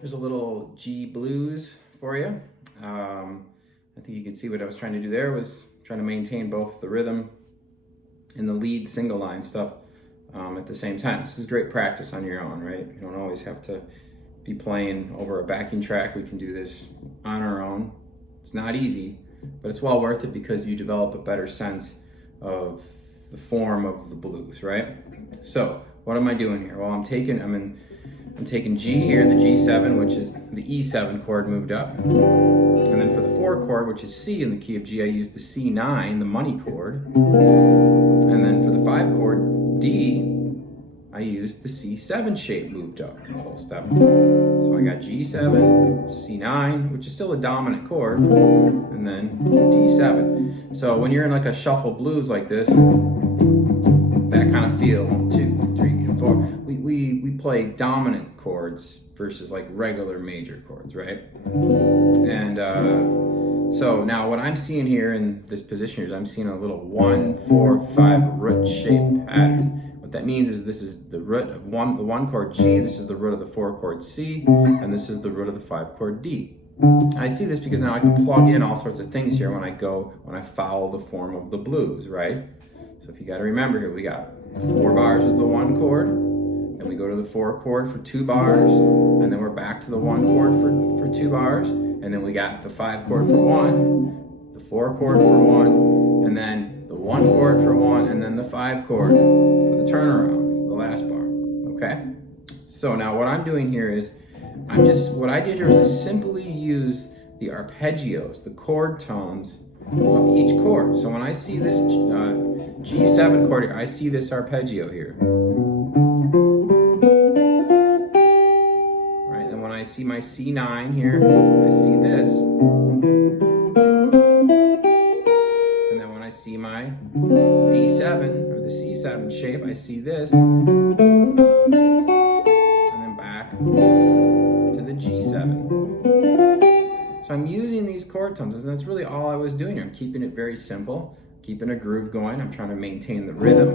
There's a little G blues for you. I think you can see what I was trying to do there was trying to maintain both the rhythm and the lead single line stuff at the same time. This is great practice on your own, right? You don't always have to be playing over a backing track. We can do this on our own. It's not easy, but it's well worth it because you develop a better sense of the form of the blues, right? So what am I doing here? Well, I'm taking G here, the G7, which is the E7 chord moved up. And then for the 4 chord, which is C in the key of G, I use the C9, the money chord. And then for the 5 chord, D, I use the C7 shape moved up the whole step. So I got G7, C9, which is still a dominant chord, and then D7. So when you're in like a shuffle blues like this, that kind of feel, 1, 2, 3, and 4. We play dominant chords versus like regular major chords, right? And so now what I'm seeing here in this position is I'm seeing a little 1, 4, 5 root shape pattern. What that means is this is the root of the 1 chord G, this is the root of the 4 chord C, and this is the root of the 5 chord D. I see this because now I can plug in all sorts of things here when I follow the form of the blues, right? So if you got to remember here, we got 4 bars of the 1 chord, then we go to the 4 chord for 2 bars, and then we're back to the 1 chord for 2 bars, and then we got the 5 chord for 1, the 4 chord for 1, and then the 1 chord for 1, and then the 5 chord for the turnaround, the last bar, okay? So now what I'm doing here is, what I did here is I simply use the arpeggios, the chord tones of each chord. So when I see this G7 chord here, I see this arpeggio here. Right, and when I see my C9 here, I see this. And then when I see my D7, or the C7 shape, I see this. And then back to the G7. So I'm using these chord tones, and that's really all I was doing here. I'm keeping it very simple, keeping a groove going. I'm trying to maintain the rhythm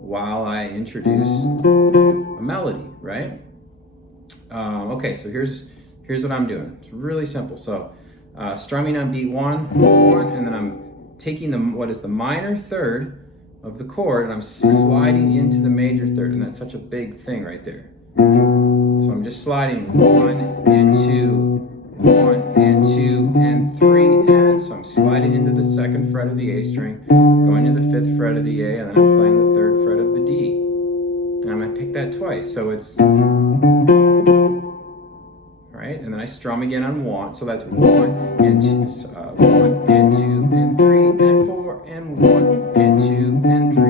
while I introduce a melody, right? Okay, so here's what I'm doing. It's really simple. So strumming on beat 1, and then I'm taking what is the minor third of the chord, and I'm sliding into the major third, and that's such a big thing right there. So I'm just sliding 1 and 2, 1 and 2 and 3, and so I'm sliding into the 2nd fret of the A string, going to the 5th fret of the A, and then I'm playing the 3rd fret of the D. And I'm going to pick that twice, so it's, right, and then I strum again on 1, so that's 1 and 2, 1 and 2 and 3 and 4 and 1 and 2 and 3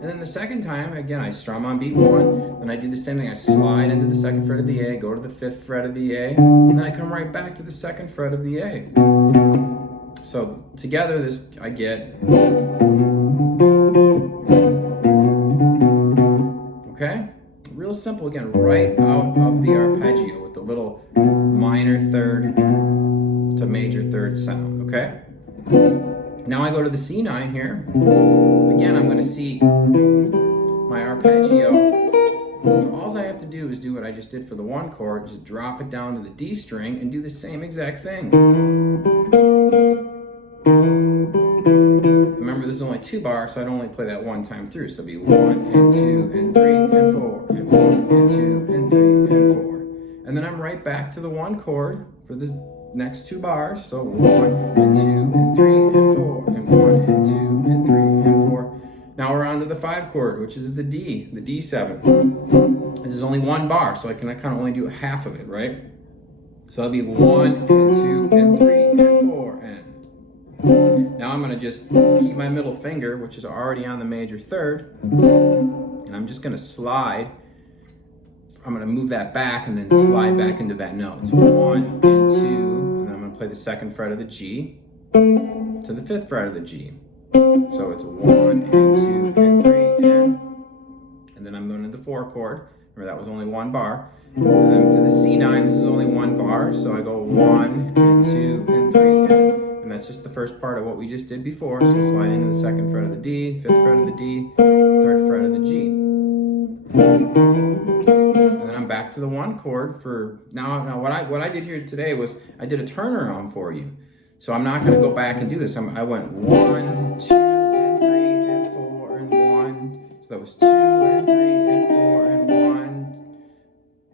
and then the second time, again, I strum on beat 1, then I do the same thing. I slide into the 2nd fret of the A, go to the 5th fret of the A, and then I come right back to the 2nd fret of the A. So together, I get, okay? Real simple, again, right out of the arpeggio with the little minor third to major third sound, okay? Now I go to the C9 here. Again, I'm going to see my arpeggio. So all I have to do is do what I just did for the 1 chord, just drop it down to the D string and do the same exact thing. Remember, this is only 2 bars, so I'd only play that 1 time through. So it'd be 1 and 2 and 3 and 4 and 1 and 2 and 3 and 4. And then I'm right back to the 1 chord for the next 2 bars. So 1 and 2 and 3 and 4 and 1 and 2 and 3 and 4. Now we're on to the 5 chord, which is the D, the D7. This is only 1 bar, so I can kind of only do half of it, right? So it'll be 1 and 2 and 3 and 4 and. Now I'm going to just keep my middle finger, which is already on the major third, and I'm just going to slide. I'm going to move that back and then slide back into that note. So 1 and 2, and then I'm going to play the 2nd fret of the G, to the 5th fret of the G. So it's 1 and 2 and 3 and then I'm going to the 4 chord. Remember that was only 1 bar. And then to the C9, this is only 1 bar, so I go 1 and 2 and 3 and that's just the first part of what we just did before. So slide into the 2nd fret of the D, 5th fret of the D, 3rd fret of the G. And then I'm back to the 1 chord for now what I did here today was I did a turnaround for you. So I'm not going to go back and do this. I went 1, 2 and 3 and 4 and 1. So that was 2 and 3 and 4 and 1.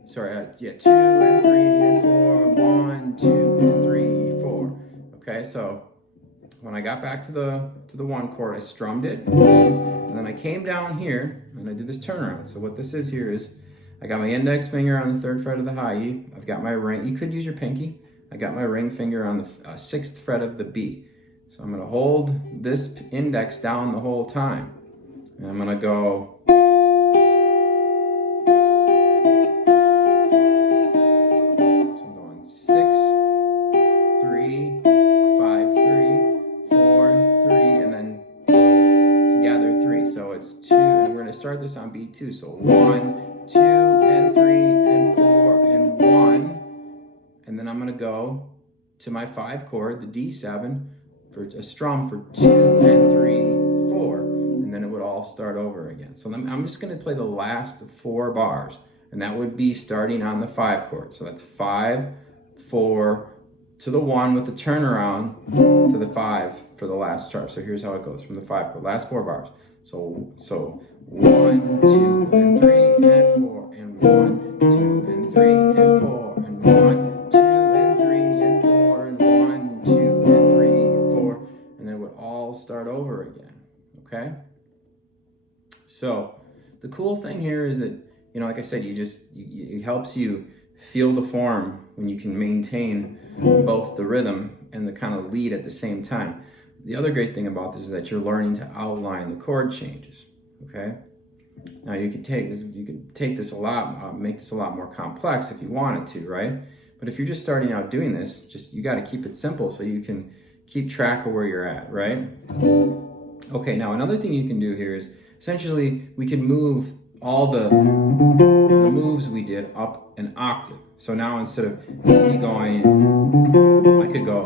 Sorry, 2 and 3 and 4 and 1, 2 and 3, 4. Okay, so when I got back to the 1 chord, I strummed it, and then I came down here and I did this turnaround. So what this is here is I got my index finger on the 3rd fret of the high E. I've got my ring. You could use your pinky. I got my ring finger on the 6th fret of the B. So I'm going to hold this index down the whole time. And I'm going to go. So I'm going 6, 3, 5, 3, 4, 3, and then together 3. So it's 2, and we're going to start this on B2. So 1, 2, and 3, and 4, and 1. And then I'm going to go to my 5 chord, the D7, for a strum for 2 and 3, 4. And then it would all start over again. So I'm just going to play the last 4 bars. And that would be starting on the 5 chord. So that's 5, 4, to the 1 with the turnaround to the 5 for the last chart. So here's how it goes from the 5 chord, last 4 bars. So 1, 2, and 3, and 4, and 1, 2, and 3, and 4, and 1. 2 and 3 and 4 and 1, 2 and 3, 4, and then it would all start over again. Okay? So the cool thing here is that, you know, like I said, it helps you feel the form when you can maintain both the rhythm and the kind of lead at the same time. The other great thing about this is that you're learning to outline the chord changes. Okay? Now you could take this a lot, make this a lot more complex if you wanted to, right? But if you're just starting out doing this, you got to keep it simple so you can keep track of where you're at, right? Okay, now another thing you can do here is essentially we can move all the moves we did up an octave. So now instead of me going, I could go,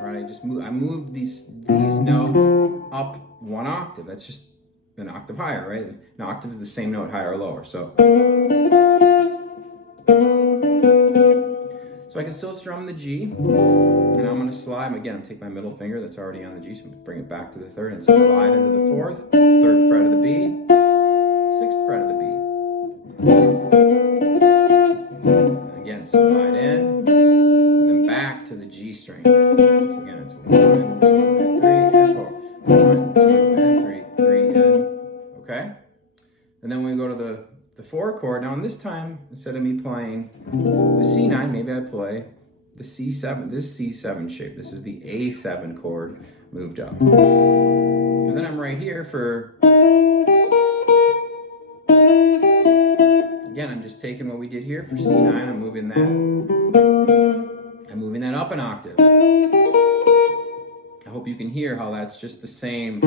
right? I move these notes up 1 octave. That's just an octave higher, right? An octave is the same note, higher or lower. So I can still strum the G, and I'm going to slide. Again, I'm taking my middle finger that's already on the G, so I'm going to bring it back to the 3rd and slide into the 4th, 3rd fret of the B, 6th fret of the B. And again, slide in, and then back to the G string. So again, it's 1, 2, and 3, and 4. 1, 2, and 3, 3, and, okay? And then when we go to the 4 chord, now this time, instead of me playing the C9, maybe I play the C7, this C7 shape. This is the A7 chord moved up. Because then I'm right here for, again, I'm just taking what we did here for C9, I'm moving that up an octave. I hope you can hear how that's just the same.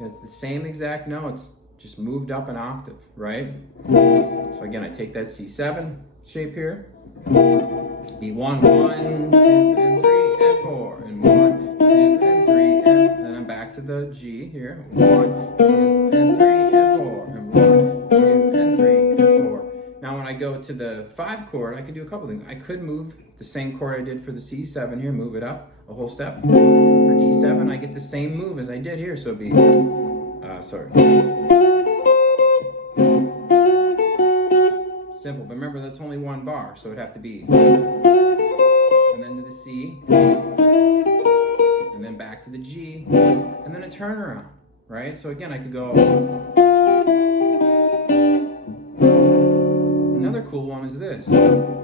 It's the same exact notes, just moved up an octave, right? So again, I take that C7 shape here. B1, 1, 2, and 3, and 4, and 1, 2, and 3, and then I'm back to the G here. 1, 2, and 3, and 4, and 1, 2, and 3, and 4. Now when I go to the 5 chord, I could do a couple things. I could move the same chord I did for the C7 here, move it up a whole step. For D7, I get the same move as I did here, so it'd be, simple, but remember that's only 1 bar, so it'd have to be, and then to the C, and then back to the G, and then a turnaround, right? So again, I could go, another cool one is this. So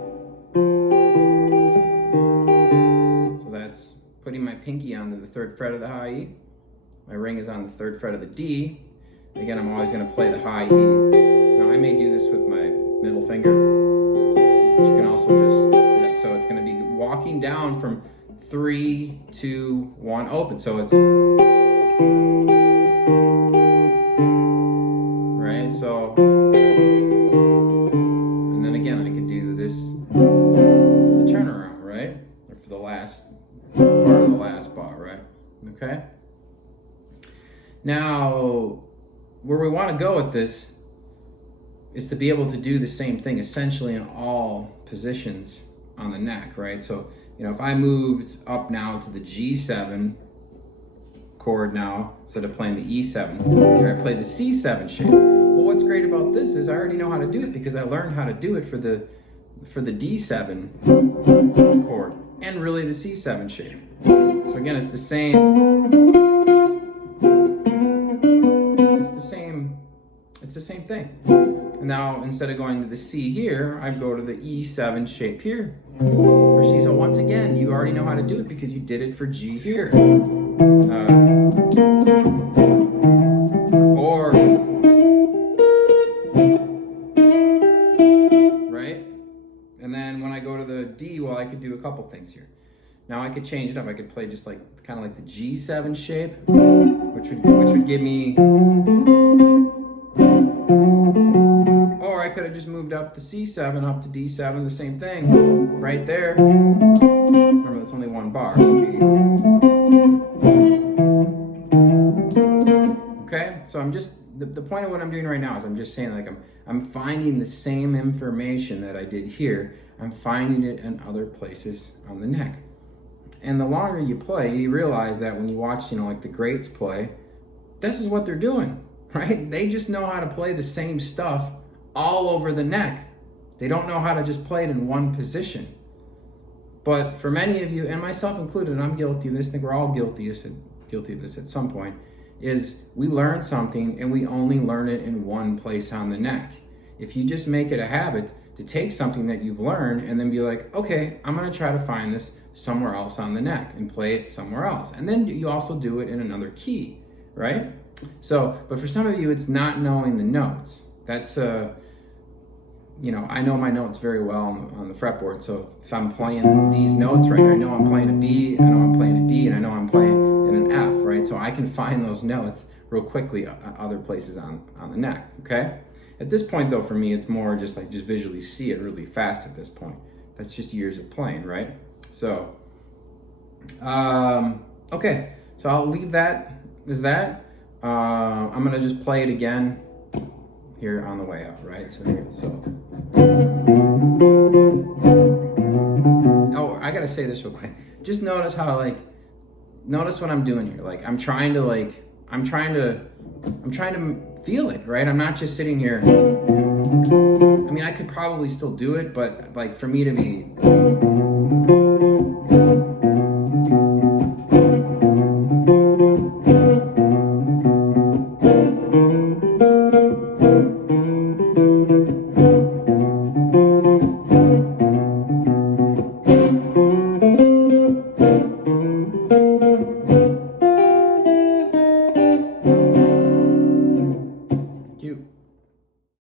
that's putting my pinky onto the 3rd fret of the high E. My ring is on the 3rd fret of the D. Again, I'm always going to play the high E. Now I may do this with my middle finger. But you can also just do that. So it's going to be walking down from 3, 2, 1, open. So it's right. So, and then again, I could do this for the turnaround, right? Or for the last part of the last bar, right? Okay. Now, where we want to go with this is to be able to do the same thing essentially in all positions on the neck, right? So, you know, if I moved up now to the G7 chord now, instead of playing the E7, here I play the C7 shape. Well, what's great about this is I already know how to do it because I learned how to do it for the D7 chord and really the C7 shape. So again, it's the same. It's the same thing. And now, instead of going to the C here, I go to the E7 shape here. For C, so once again, you already know how to do it because you did it for G here. Right? And then when I go to the D, well, I could do a couple things here. Now I could change it up. I could play just like, kind of like the G7 shape, which would give me, or I could have just moved up the C7 up to D7, the same thing, right there. Remember, that's only one bar, so okay? So I'm just, the point of what I'm doing right now is I'm just saying, like, I'm finding the same information that I did here, I'm finding it in other places on the neck. And the longer you play, you realize that when you watch, you know, like the greats play, this is what they're doing, right? They just know how to play the same stuff all over the neck. They don't know how to just play it in one position. But for many of you, and myself included, and I'm guilty of this, I think we're all guilty of this at some point, is we learn something and we only learn it in one place on the neck. If you just make it a habit to take something that you've learned and then be like, okay, I'm gonna try to find this somewhere else on the neck and play it somewhere else. And then you also do it in another key, right? So, but for some of you, it's not knowing the notes. That's, you know, I know my notes very well on the fretboard. So if I'm playing these notes right, I know I'm playing a B, I know I'm playing a D, and I know I'm playing in an F, right? So I can find those notes real quickly other places on the neck, okay? At this point though, for me, it's more just like just visually see it really fast at this point. That's just years of playing, right? So, okay, so I'll leave that as that. I'm gonna just play it again here on the way out, right? So here, oh, I gotta say this real quick. Just notice how, like, notice what I'm doing here. Like, I'm trying to feel it, right? I'm not just sitting here. I mean, I could probably still do it, but like for me to be